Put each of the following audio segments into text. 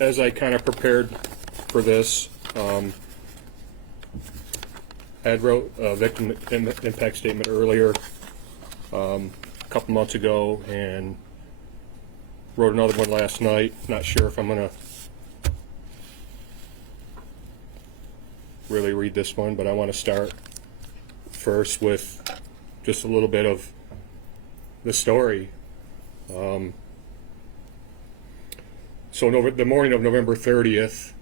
as I kind of prepared for this, I had wrote a victim impact statement earlier, a couple months ago, and wrote another one last night. Not sure if I'm going to really read this one, but I want to start first with just a little bit of the story. So the morning of November 30th,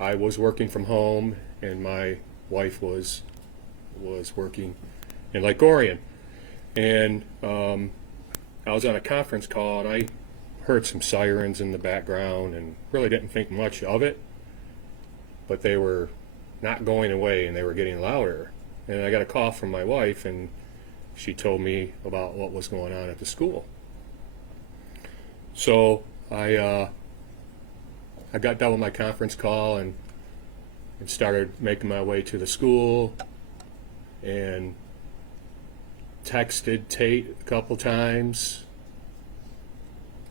I was working from home, and my wife was working in Lake Orion, and I was on a conference call, and I heard some sirens in the background, and really didn't think much of it, but they were not going away, and they were getting louder. And I got a call from my wife, and she told me about what was going on at the school. So I got done with my conference call and started making my way to the school, and texted Tate a couple times,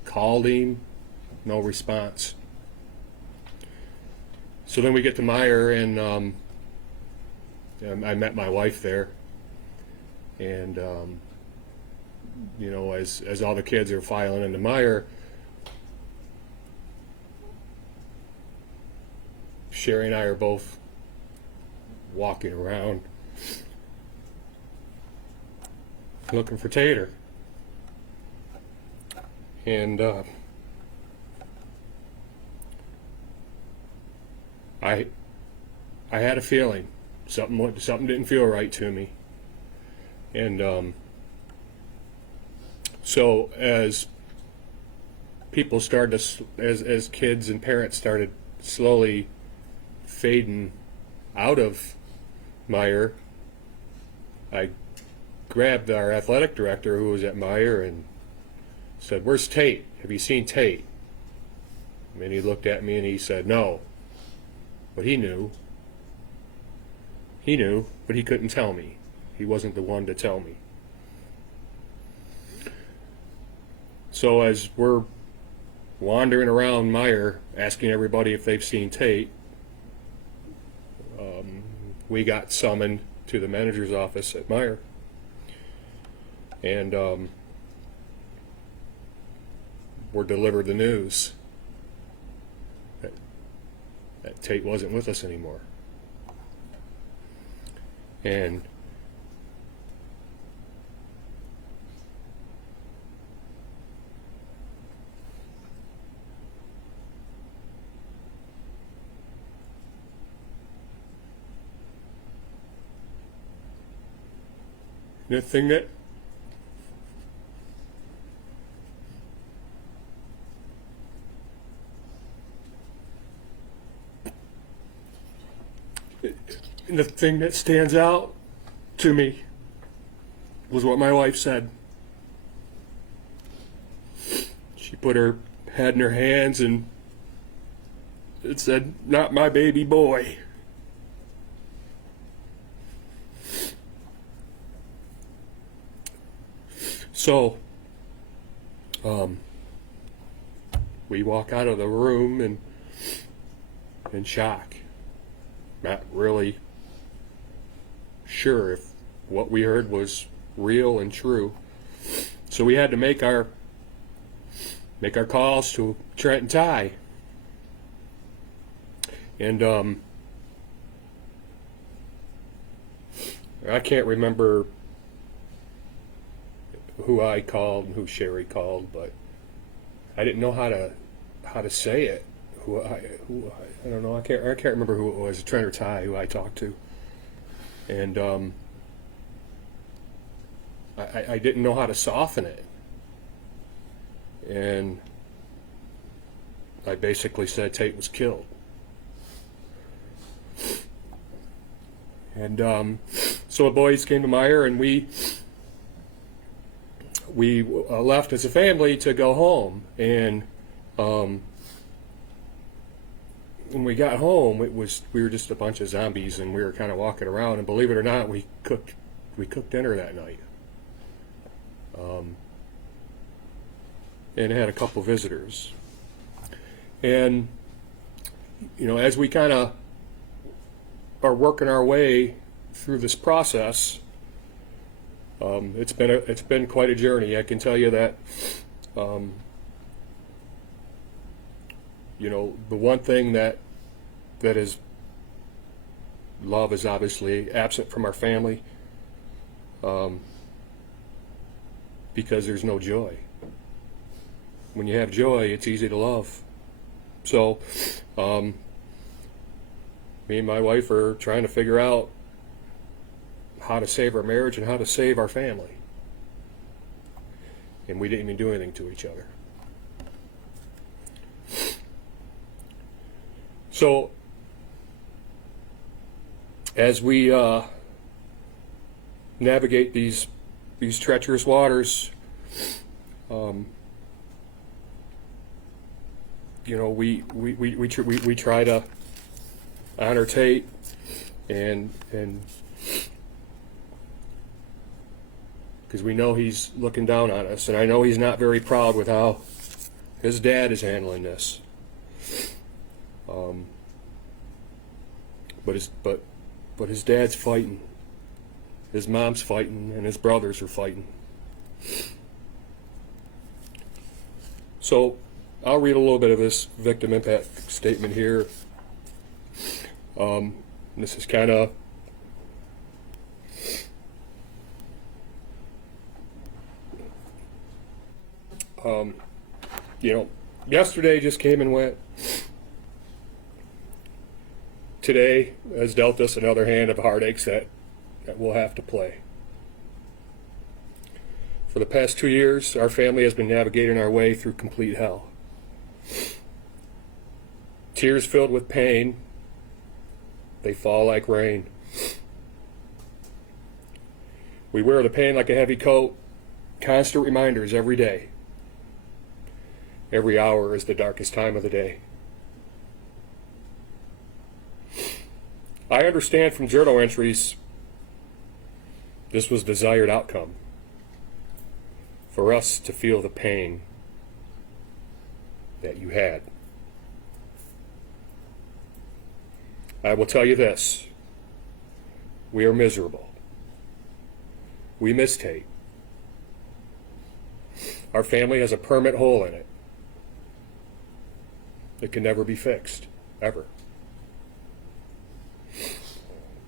called him, no response. So then we get to Myre, and I met my wife there, and you know, as all the kids are filing into Myre, Sherry and I are both walking around looking for Tater, and I had a feeling something didn't feel right to me, and so as people started to, as kids and parents started slowly fading out of Myre, I grabbed our athletic director, who was at Myre, and said, "Where's Tate? Have you seen Tate?" And he looked at me and he said, "No." But he knew, but he couldn't tell me. He wasn't the one to tell me. So as we're wandering around Myre, asking everybody if they've seen Tate, we got summoned to the manager's office at Myre, and were delivered the news that Tate wasn't with us anymore. And the thing that stands out to me was what my wife said. She put her head in her hands and it said, "Not my baby boy." So we walk out of the room in shock, not really sure if what we heard was real and true. So we had to make our calls to Trent and Ty, and I can't remember who I called and who Sherry called, but I didn't know how to say it. I don't know. I can't remember who it was, Trent or Ty, who I talked to, and I didn't know how to soften it, and I basically said Tate was killed, and so the boys came to Myre, and we left as a family to go home, and when we got home, we were just a bunch of zombies, and we were kind of walking around, and believe it or not, we cooked dinner that night. and had a couple visitors. And, you know, as we kind of are working our way through this process, it's been quite a journey. I can tell you that. You know, the one thing that is love is obviously absent from our family, because there's no joy. When you have joy, it's easy to love. So, me and my wife are trying to figure out how to save our marriage and how to save our family. And we didn't even do anything to each other. So, as we navigate these treacherous waters, you know, we try to honor Tate, and because we know he's looking down on us, and I know he's not very proud with how his dad is handling this. But his dad's fighting, his mom's fighting, and his brothers are fighting. So I'll read a little bit of this victim impact statement here. This is kind of you know, yesterday just came and went. Today has dealt us another hand of heartaches that we'll have to play. For the past 2 years, our family has been navigating our way through complete hell. Tears filled with pain, they fall like rain. We wear the pain like a heavy coat, constant reminders every day. Every hour is the darkest time of the day. I understand from journal entries this was desired outcome, for us to feel the pain that you had. I will tell you this, we are miserable. We miss Tate. Our family has a permanent hole in it. It can never be fixed, ever.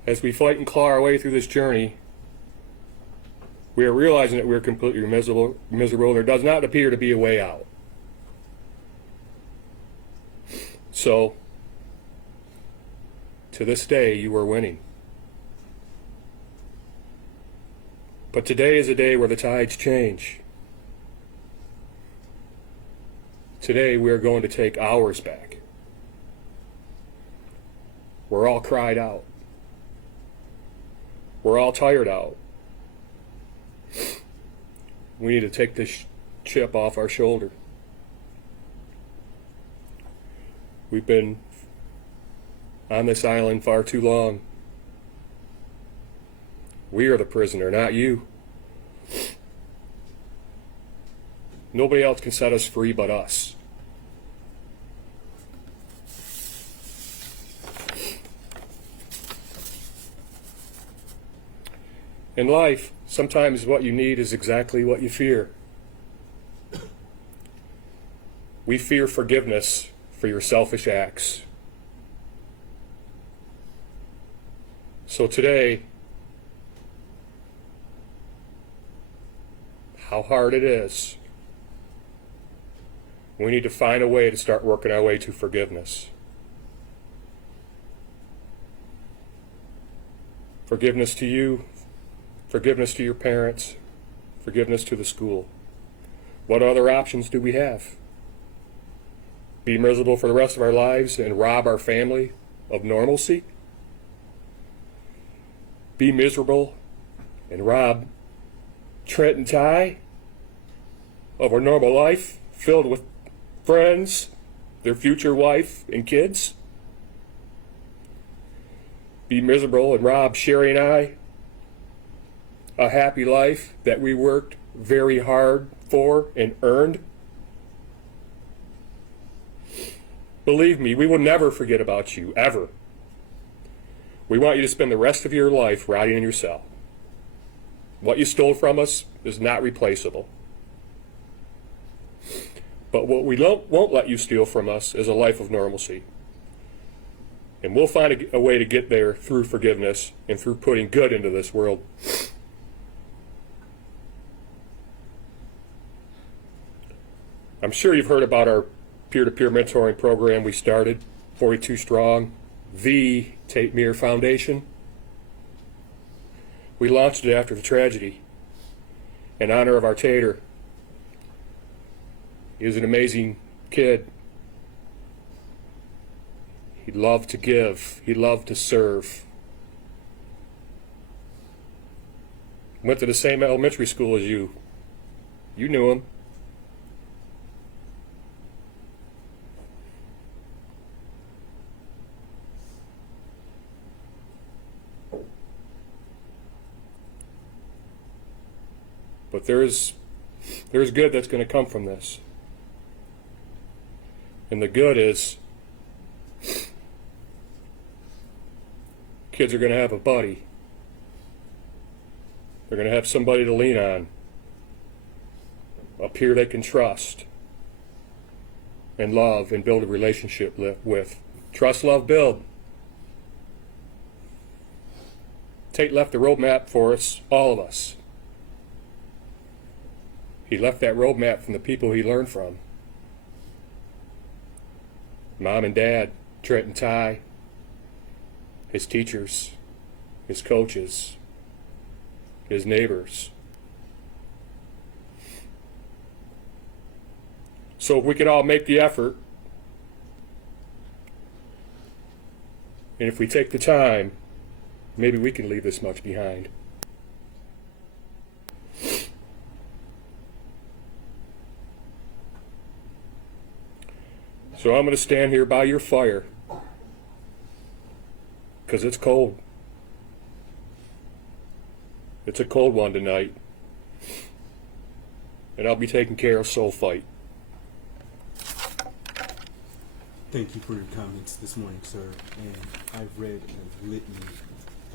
As we fight and claw our way through this journey, we are realizing that we are completely miserable. There does not appear to be a way out. So, to this day, you are winning. But today is a day where the tides change. Today, we are going to take ours back. We're all cried out. We're all tired out. We need to take this chip off our shoulder. We've been on this island far too long. We are the prisoner, not you. Nobody else can set us free but us. In life, sometimes what you need is exactly what you fear. We fear forgiveness for your selfish acts. So today, how hard it is, we need to find a way to start working our way to forgiveness. Forgiveness to you, forgiveness to your parents, forgiveness to the school. What other options do we have? Be miserable for the rest of our lives and rob our family of normalcy? Be miserable and rob Trent and Ty of a normal life filled with friends, their future wife and kids? Be miserable and rob Sherry and I a happy life that we worked very hard for and earned Believe me, we will never forget about you, ever. We want you to spend the rest of your life rotting in your cell. What you stole from us is not replaceable. But what we won't let you steal from us is a life of normalcy. And we'll find a way to get there through forgiveness and through putting good into this world. I'm sure you've heard about our peer-to-peer mentoring program we started, 42 Strong, the Tate Myre Foundation. We launched it after the tragedy in honor of our Tater. He was an amazing kid. He loved to give. He loved to serve. Went to the same elementary school as you. You knew him. But there's good that's going to come from this. And the good is kids are going to have a buddy. They're going to have somebody to lean on, a peer they can trust and love and build a relationship with. Trust, love, build. Tate left the roadmap for us, all of us. He left that roadmap from the people he learned from. Mom and Dad, Trent and Ty, his teachers, his coaches, his neighbors. So if we could all make the effort, and if we take the time, maybe we can leave this much behind. So I'm going to stand here by your fire because it's cold. It's a cold one tonight. And I'll be taking care of Soul Fight. Thank you for your comments this morning, sir. And I've read a litany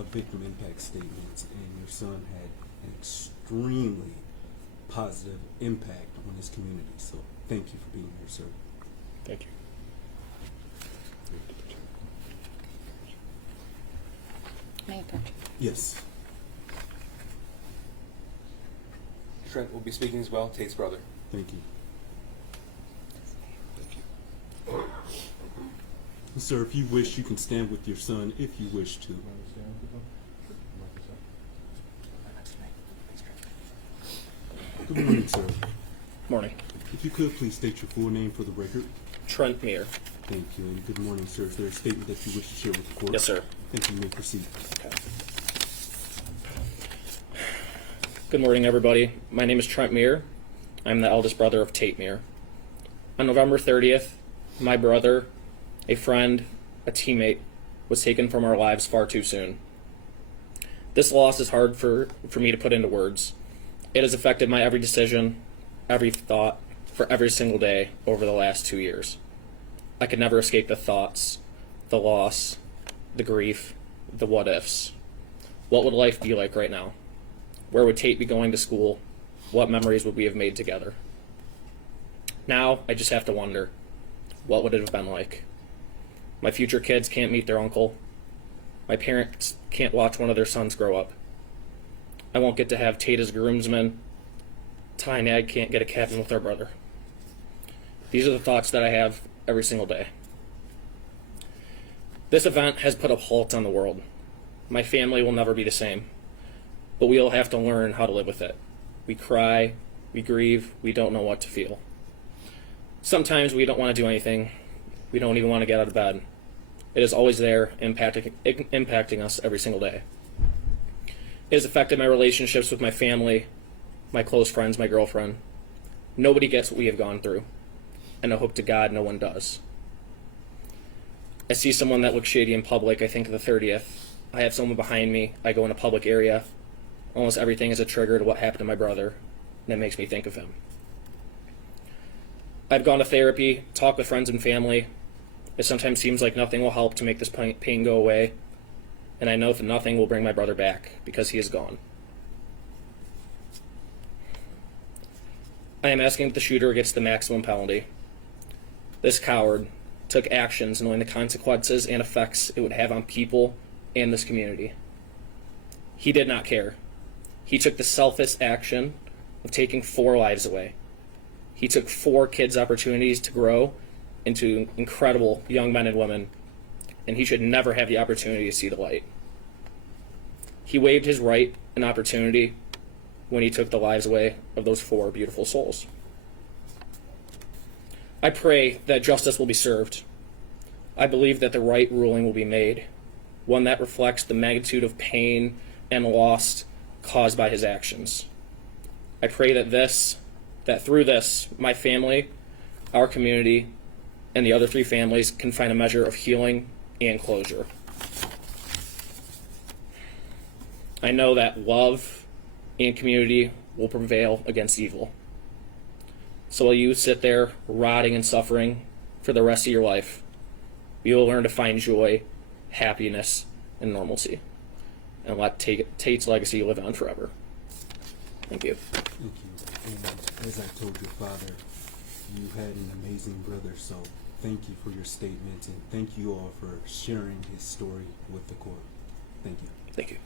of victim impact statements, and your son had an extremely positive impact on his community. So thank you for being here, sir. Thank you. May I approach? Yes. Trent will be speaking as well, Tate's brother. Thank you. Sir, if you wish, you can stand with your son if you wish to. Good morning, sir. Morning. If you could, please state your full name for the record. Trent Myre. Thank you, and good morning, sir. Is there a statement that you wish to share with the court? Yes, sir. Thank you. You may proceed. Okay. Good morning, everybody. My name is Trent Myre. I'm the eldest brother of Tate Myre. On November 30th, my brother, a friend, a teammate, was taken from our lives far too soon. This loss is hard for me to put into words. It has affected my every decision, every thought, for every single day over the last 2 years. I could never escape the thoughts, the loss, the grief, the what ifs. What would life be like right now? Where would Tate be going to school? What memories would we have made together? Now, I just have to wonder, what would it have been like? My future kids can't meet their uncle. My parents can't watch one of their sons grow up. I won't get to have Tate as groomsman. Ty and I can't get a cabin with our brother. These are the thoughts that I have every single day. This event has put a halt on the world. My family will never be the same, but we'll have to learn how to live with it. We cry, we grieve, we don't know what to feel. Sometimes we don't want to do anything. We don't even want to get out of bed. It is always there, impacting us every single day. It has affected my relationships with my family, my close friends, my girlfriend. Nobody gets what we have gone through, and I hope to God no one does. I see someone that looks shady in public, I think of the 30th. I have someone behind me, I go in a public area. Almost everything is a trigger to what happened to my brother, and it makes me think of him. I've gone to therapy, talked with friends and family. It sometimes seems like nothing will help to make this pain go away, and I know that nothing will bring my brother back because he is gone. I am asking that the shooter gets the maximum penalty. This coward took actions knowing the consequences and effects it would have on people and this community. He did not care. He took the selfish action of taking 4 lives away. He took 4 kids' opportunities to grow into incredible young men and women, and he should never have the opportunity to see the light. He waived his right and opportunity when he took the lives away of those 4 beautiful souls. I pray that justice will be served. I believe that the right ruling will be made, one that reflects the magnitude of pain and loss caused by his actions. I pray that through this, my family, our community, and the other 3 families can find a measure of healing and closure. I know that love and community will prevail against evil. So while you sit there rotting and suffering for the rest of your life, you will learn to find joy, happiness, and normalcy, and let Tate's legacy live on forever. Thank you. Thank you. And as I told your father, you had an amazing brother, so thank you for your statements, and thank you all for sharing his story with the court. Thank you. Thank you.